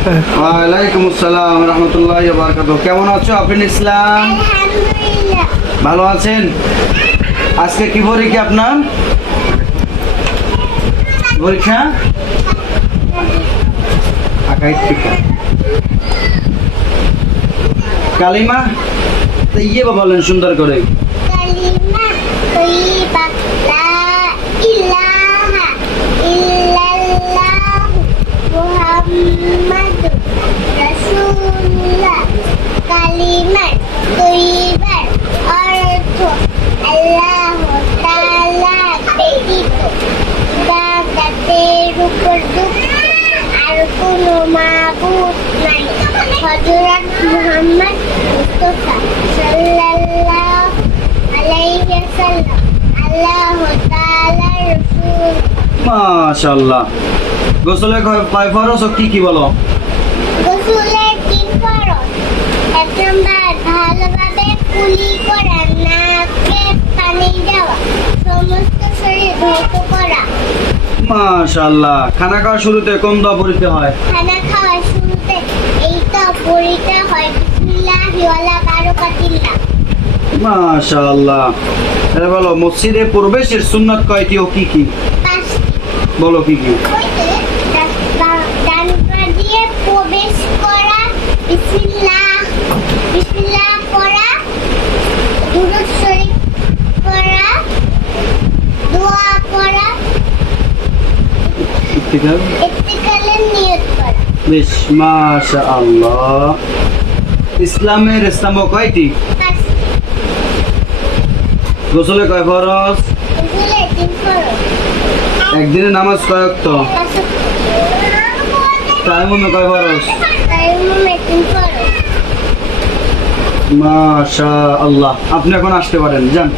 ওয়ালাইকুম আসসালাম রাহমাতুল্লাহি ওয়া বারাকাতুহু। কেমন আছো আফরিন ইসলাম? আলহামদুলিল্লাহ। ভালো আছেন? আজকে কি পরীক্ষা আপনার? পরীক্ষা আকাইতিকা কালিমা তাইয়্যিবা বলেন সুন্দর করে। কালিমা তাইয়্যিবা লা ইলাহা ইল্লাল্লাহ মুহাম্মাদুর রাসূলুল্লাহ। কালিমা তাইয়্যিবার অর্থ আল্লাহ তাআলা ব্যতীত ইবাদতের উপযুক্ত আর কোনো মাবুদ নাই। হযরত মুহাম্মদ মুস্তাফা সাল্লাল্লাহু আলাইহি ওয়াসাল্লাম আল্লাহ তাআলার রাসূল। মাশাআল্লাহ। গোসলে কয় ফরজ ও কি বলো? গোসলের 3 ফরজ। 1 নাম্বার ভালোভাবে কুলি করা, নাকে পানি দেওয়া, সমস্ত শরীর ধৌত করা। মাশাআল্লাহ। খানা খাওয়ার শুরুতে কোন দোয়া পড়তে হয়? খানা খাওয়ার শুরুতে এইটা পড়িতে হয় বিসমিল্লাহি ওয়ালা বারাকাতিল্লাহ। মাশাআল্লাহ। এবার বলো মসজিদে প্রবেশের সুন্নাত কয়টি ও কি? 5টি। বলো কি? ডান পা দিয়ে প্রবেশ করা, বিসমিল্লাহ পড়া, দুরূদ শরীফ পড়া, দোয়া পড়া, ইত্তিকালের নিয়ত করা। বেশ মাশাআল্লাহ। ইসলামের স্তম্ভ কয়টি? 5টি। গোসলে কয় ফরজ? গোসলের 3 ফরজ। একদিনে নামাজ কয় ওয়াক্ত? 5 ওয়াক্ত। তায়াম্মুমে কয় ফরজ? তায়াম্মুমে 3 ফরজ। মাশাআল্লাহ। আপনি এখন আসতে পারেন, যান।